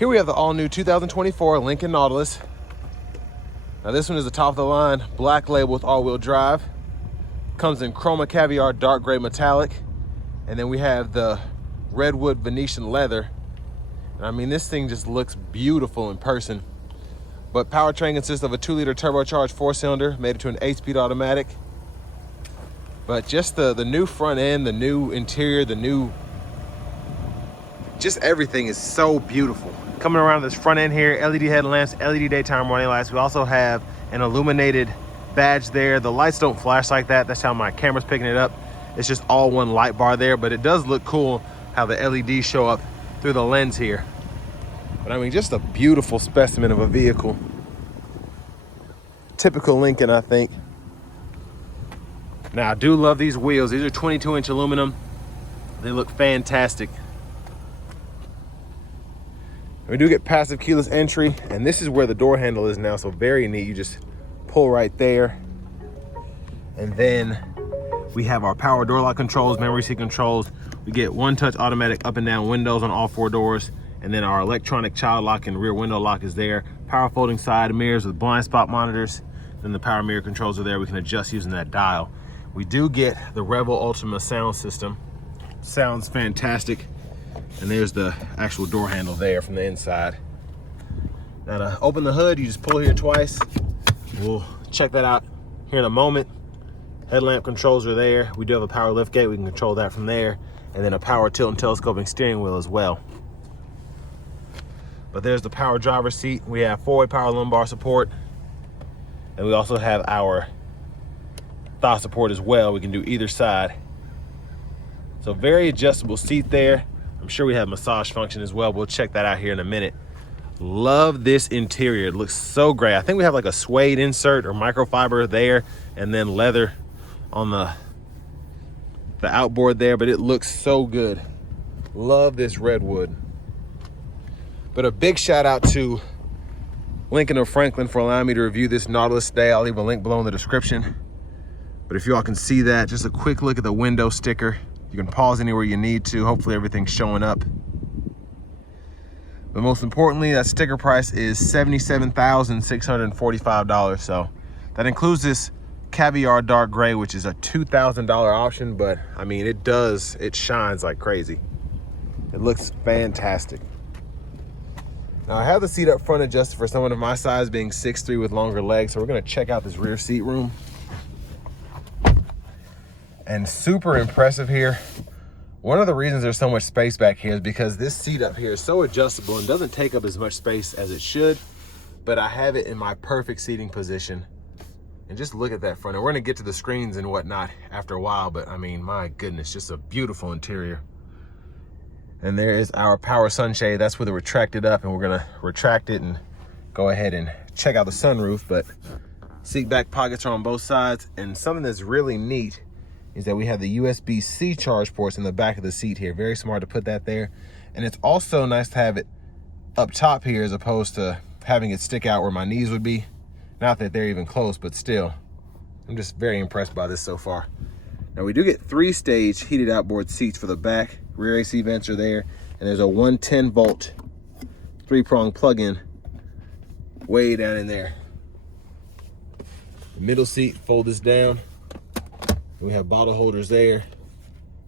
Here we have the all-new 2024 Lincoln Nautilus. Now this one is the top of the line, black label with all-wheel drive. Comes in chroma caviar dark gray metallic. And then we have the redwood Venetian leather. And I mean, this thing just looks beautiful in person. But powertrain consists of a 2-liter turbocharged 4-cylinder, made it to an 8-speed automatic. But just the new front end, the new interior, just everything is so beautiful. Coming around this front end here, LED headlamps, LED daytime running lights. We also have an illuminated badge there. The lights don't flash like that. That's how my camera's picking it up. It's just all one light bar there, but it does look cool how the LEDs show up through the lens here. But I mean, just a beautiful specimen of a vehicle. Typical Lincoln, I think. Now, I do love these wheels. These are 22-inch aluminum. They look fantastic. We do get passive keyless entry, and this is where the door handle is now, so very neat. You just pull right there. And then we have our power door lock controls, memory seat controls. We get one-touch automatic up and down windows on all 4 doors. And then our electronic child lock and rear window lock is there. Power folding side mirrors with blind spot monitors. Then the power mirror controls are there. We can adjust using that dial. We do get the Revel Ultima sound system. Sounds fantastic. And there's the actual door handle there from the inside. Now to open the hood, you just pull here twice. We'll check that out here in a moment. Headlamp controls are there. We do have a power lift gate. We can control that from there. And then a power tilt and telescoping steering wheel as well. But there's the power driver's seat. We have 4-way power lumbar support. And we also have our thigh support as well. We can do either side. So very adjustable seat there. I'm sure we have massage function as well. We'll check that out here in a minute. Love this interior. It looks so great. I think we have like a suede insert or microfiber there, and then leather on the outboard there, but it looks so good. Love this redwood. But a big shout out to Lincoln of Franklin for allowing me to review this Nautilus today. I'll leave a link below in the description. But if you all can see that, just a quick look at the window sticker. You can pause anywhere you need to. Hopefully everything's showing up. But most importantly, that sticker price is $77,645. So that includes this caviar dark gray, which is a $2,000 option. But I mean, it shines like crazy. It looks fantastic. Now I have the seat up front adjusted for someone of my size, being 6'3" with longer legs. So we're gonna check out this rear seat room. And super impressive here. One of the reasons there's so much space back here is because this seat up here is so adjustable and doesn't take up as much space as it should, but I have it in my perfect seating position. And just look at that front. And we're gonna get to the screens and whatnot after a while, but I mean, my goodness, just a beautiful interior. And there is our power sunshade. That's with it retracted up, and we're gonna retract it and go ahead and check out the sunroof. But seat back pockets are on both sides. And something that's really neat is that we have the USB-C charge ports in the back of the seat here. Very smart to put that there. And it's also nice to have it up top here as opposed to having it stick out where my knees would be. Not that they're even close, but still, I'm just very impressed by this so far. Now we do get 3-stage heated outboard seats for the back. Rear AC vents are there, and there's a 110-volt 3-prong plug-in way down in there. The middle seat, fold this down. We have bottle holders there,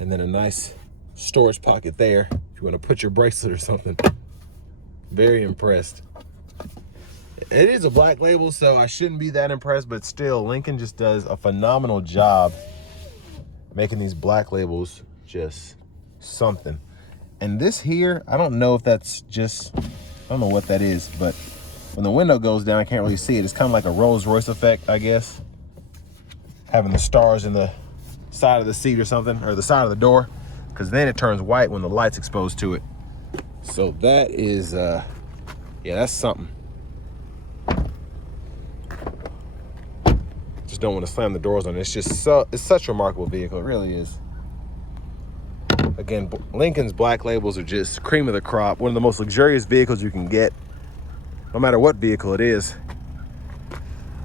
and then a nice storage pocket there if you want to put your bracelet or something. Very impressed. It is a black label, so I shouldn't be that impressed, but still, Lincoln just does a phenomenal job making these black labels just something. And this here, I don't know if that's just, I don't know what that is, but when the window goes down, I can't really see it. It's kind of like a Rolls Royce effect, I guess. Having the stars in the side of the seat or something, or the side of the door, because then it turns white when the light's exposed to it. So that is, yeah, that's something. Just don't want to slam the doors on it. It's just it's such a remarkable vehicle. It really is. Again, Lincoln's black labels are just cream of the crop. One of the most luxurious vehicles you can get, no matter what vehicle it is.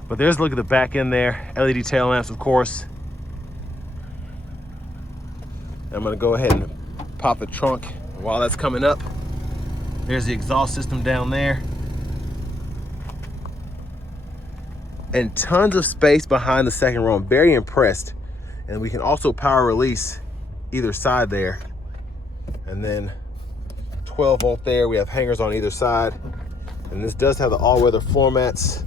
But there's a look at the back end there. LED tail lamps, of course. I'm gonna go ahead and pop the trunk while that's coming up. There's the exhaust system down there. And tons of space behind the second row. I'm very impressed. And we can also power release either side there. And then 12 volt there. We have hangers on either side. And this does have the all-weather floor mats.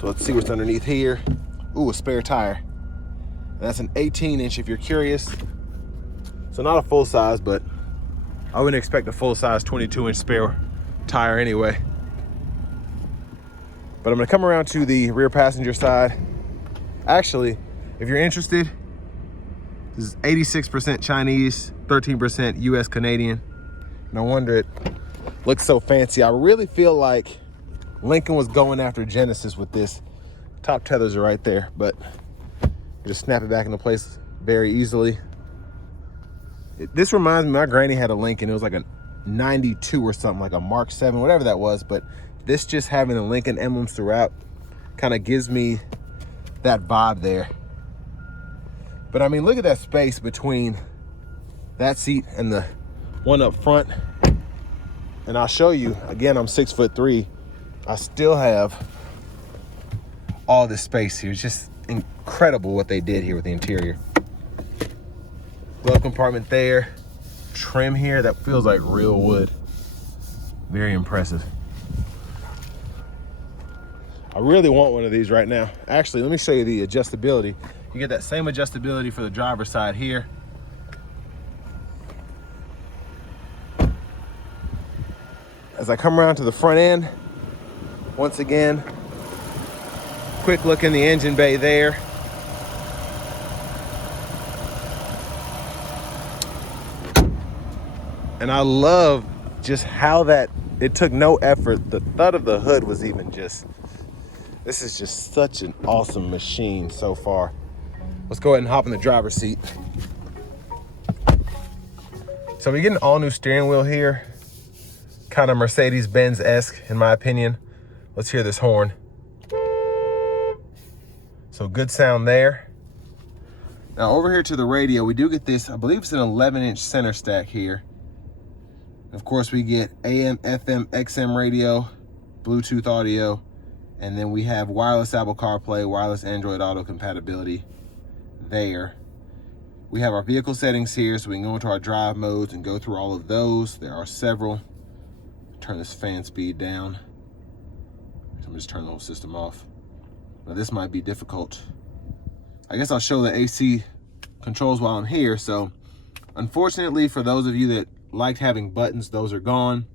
So let's see what's underneath here. Ooh, a spare tire. And that's an 18-inch if you're curious. So not a full size, but I wouldn't expect a full size 22-inch spare tire anyway. But I'm gonna come around to the rear passenger side. Actually, if you're interested, this is 86% Chinese, 13% US Canadian. No wonder it looks so fancy. I really feel like Lincoln was going after Genesis with this. Top tethers are right there, but you just snap it back into place very easily. This reminds me, my granny had a Lincoln. It was like a 92 or something, like a Mark 7, whatever that was. But this just having the Lincoln emblems throughout kind of gives me that vibe there. But I mean, look at that space between that seat and the one up front. And I'll show you, again, I'm 6'3". I still have all this space here. It's just incredible what they did here with the interior. Glove compartment there. Trim here that feels like real wood. Very impressive. I really want one of these right now. Actually, let me show you the adjustability. You get that same adjustability for the driver's side here. As I come around to the front end, once again, quick look in the engine bay there. And I love just how it took no effort. The thud of the hood was even just, this is just such an awesome machine so far. Let's go ahead and hop in the driver's seat. So we get an all new steering wheel here. Kind of Mercedes-Benz-esque in my opinion. Let's hear this horn. So good sound there. Now over here to the radio, we do get this, I believe it's an 11-inch center stack here. Of course, we get AM, FM, XM radio, Bluetooth audio, and then we have wireless Apple CarPlay, wireless Android Auto compatibility there. We have our vehicle settings here, so we can go into our drive modes and go through all of those. There are several. Turn this fan speed down. So I'm just turn the whole system off. Now this might be difficult. I guess I'll show the AC controls while I'm here. So unfortunately, for those of you that liked having buttons, those are gone.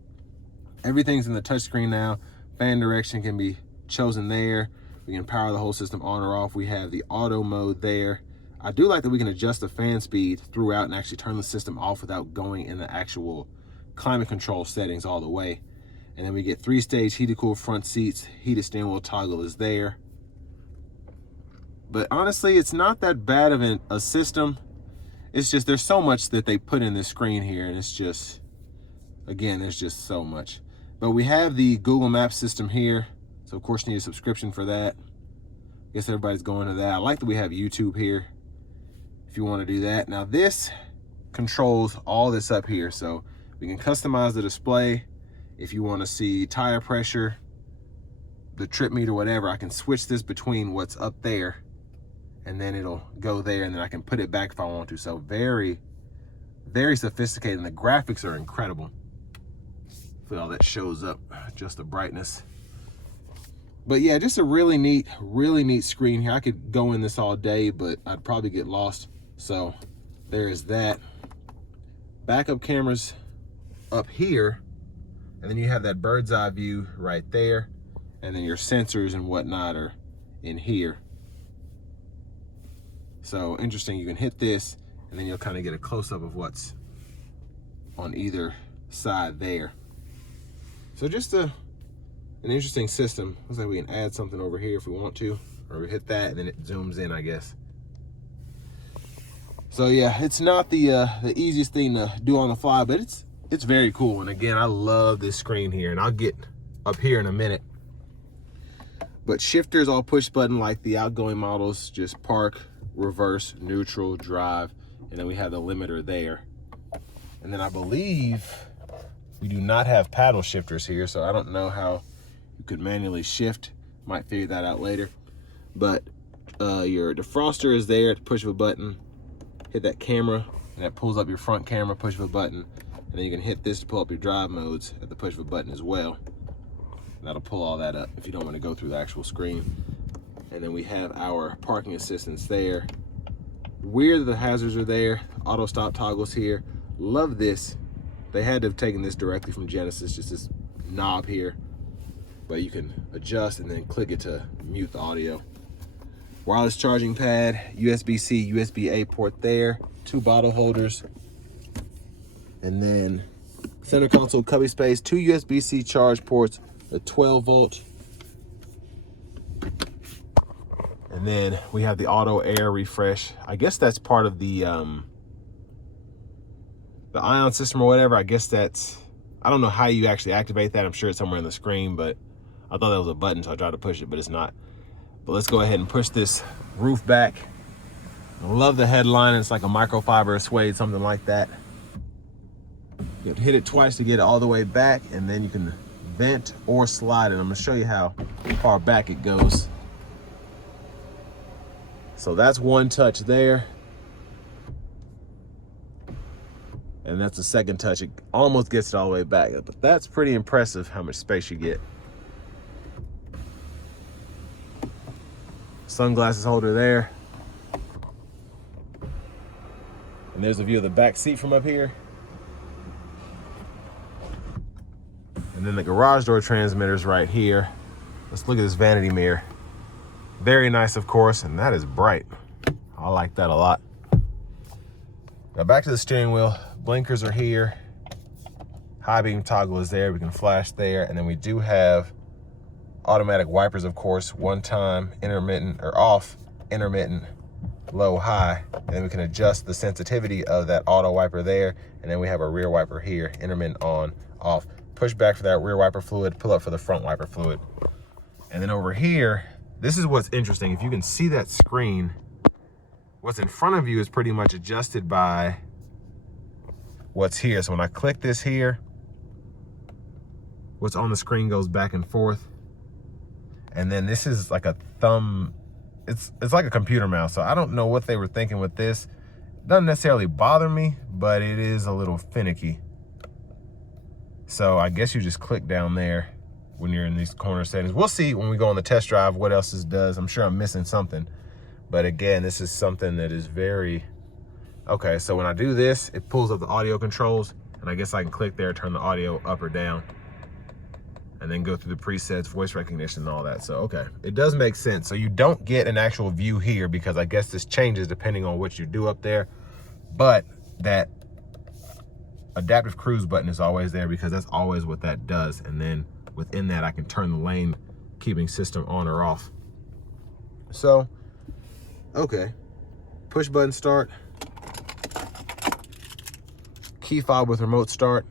Everything's in the touchscreen now. Fan direction can be chosen there. We can power the whole system on or off. We have the auto mode there. I do like that we can adjust the fan speed throughout and actually turn the system off without going in the actual climate control settings all the way. And then we get 3-stage heated cooled front seats. Heated steering wheel toggle is there. But honestly, it's not that bad of a system. It's just, there's so much that they put in this screen here, and it's just, again, there's just so much. But we have the Google Maps system here. So of course you need a subscription for that. I guess everybody's going to that. I like that we have YouTube here if you want to do that. Now this controls all this up here. So we can customize the display. If you want to see tire pressure, the trip meter, whatever, I can switch this between what's up there and then it'll go there, and then I can put it back if I want to. So very, very sophisticated, and the graphics are incredible. Hopefully all that shows up, just the brightness. But yeah, just a really neat screen here. I could go in this all day, but I'd probably get lost. So there is that. Backup cameras up here, and then you have that bird's eye view right there, and then your sensors and whatnot are in here. So interesting, you can hit this and then you'll kind of get a close-up of what's on either side there. So just an interesting system. Looks like we can add something over here if we want to, or we hit that and then it zooms in, I guess. So yeah, it's not the easiest thing to do on the fly, but it's very cool. And again, I love this screen here, and I'll get up here in a minute. But shifters all push button like the outgoing models, just park, reverse, neutral, drive, and then we have the limiter there. And then I believe we do not have paddle shifters here, so I don't know how you could manually shift. Might figure that out later. But your defroster is there at the push of a button. Hit that camera, and that pulls up your front camera, push of a button. And then you can hit this to pull up your drive modes at the push of a button as well. And that'll pull all that up if you don't want to go through the actual screen. And then we have our parking assistance there. Weird that the hazards are there. Auto stop toggles here. Love this. They had to have taken this directly from Genesis, just this knob here. But you can adjust and then click it to mute the audio. Wireless charging pad, USB-C, USB-A port there. 2 bottle holders. And then center console cubby space, 2 USB-C charge ports, a 12 volt. And then we have the auto air refresh. I guess that's part of the ion system or whatever. I guess that's, I don't know how you actually activate that. I'm sure it's somewhere in the screen, but I thought that was a button, so I tried to push it, but it's not. But let's go ahead and push this roof back. I love the headline. It's like a microfiber suede, something like that. You have to hit it twice to get it all the way back, and then you can vent or slide it. I'm gonna show you how far back it goes. So that's one touch there. And that's the second touch. It almost gets it all the way back, but that's pretty impressive how much space you get. Sunglasses holder there. And there's a view of the back seat from up here. And then the garage door transmitter's right here. Let's look at this vanity mirror. Very nice, of course, and that is bright. I like that a lot. Now back to the steering wheel. Blinkers are here. High beam toggle is there. We can flash there. And then we do have automatic wipers, of course, one time, intermittent, or off, intermittent, low, high. And then we can adjust the sensitivity of that auto wiper there. And then we have a rear wiper here, intermittent on, off. Push back for that rear wiper fluid, pull up for the front wiper fluid. And then over here, this is what's interesting. If you can see that screen, what's in front of you is pretty much adjusted by what's here. So when I click this here, what's on the screen goes back and forth. And then this is like a thumb, it's like a computer mouse. So I don't know what they were thinking with this. It doesn't necessarily bother me, but it is a little finicky. So I guess you just click down there when you're in these corner settings. We'll see when we go on the test drive what else this does. I'm sure I'm missing something. But again, this is something that is very, okay, so when I do this, it pulls up the audio controls, and I guess I can click there, turn the audio up or down, and then go through the presets, voice recognition, and all that. So, okay, it does make sense. So you don't get an actual view here because I guess this changes depending on what you do up there. But that adaptive cruise button is always there because that's always what that does. And then within that, I can turn the lane keeping system on or off. So, okay, push button start, key fob with remote start.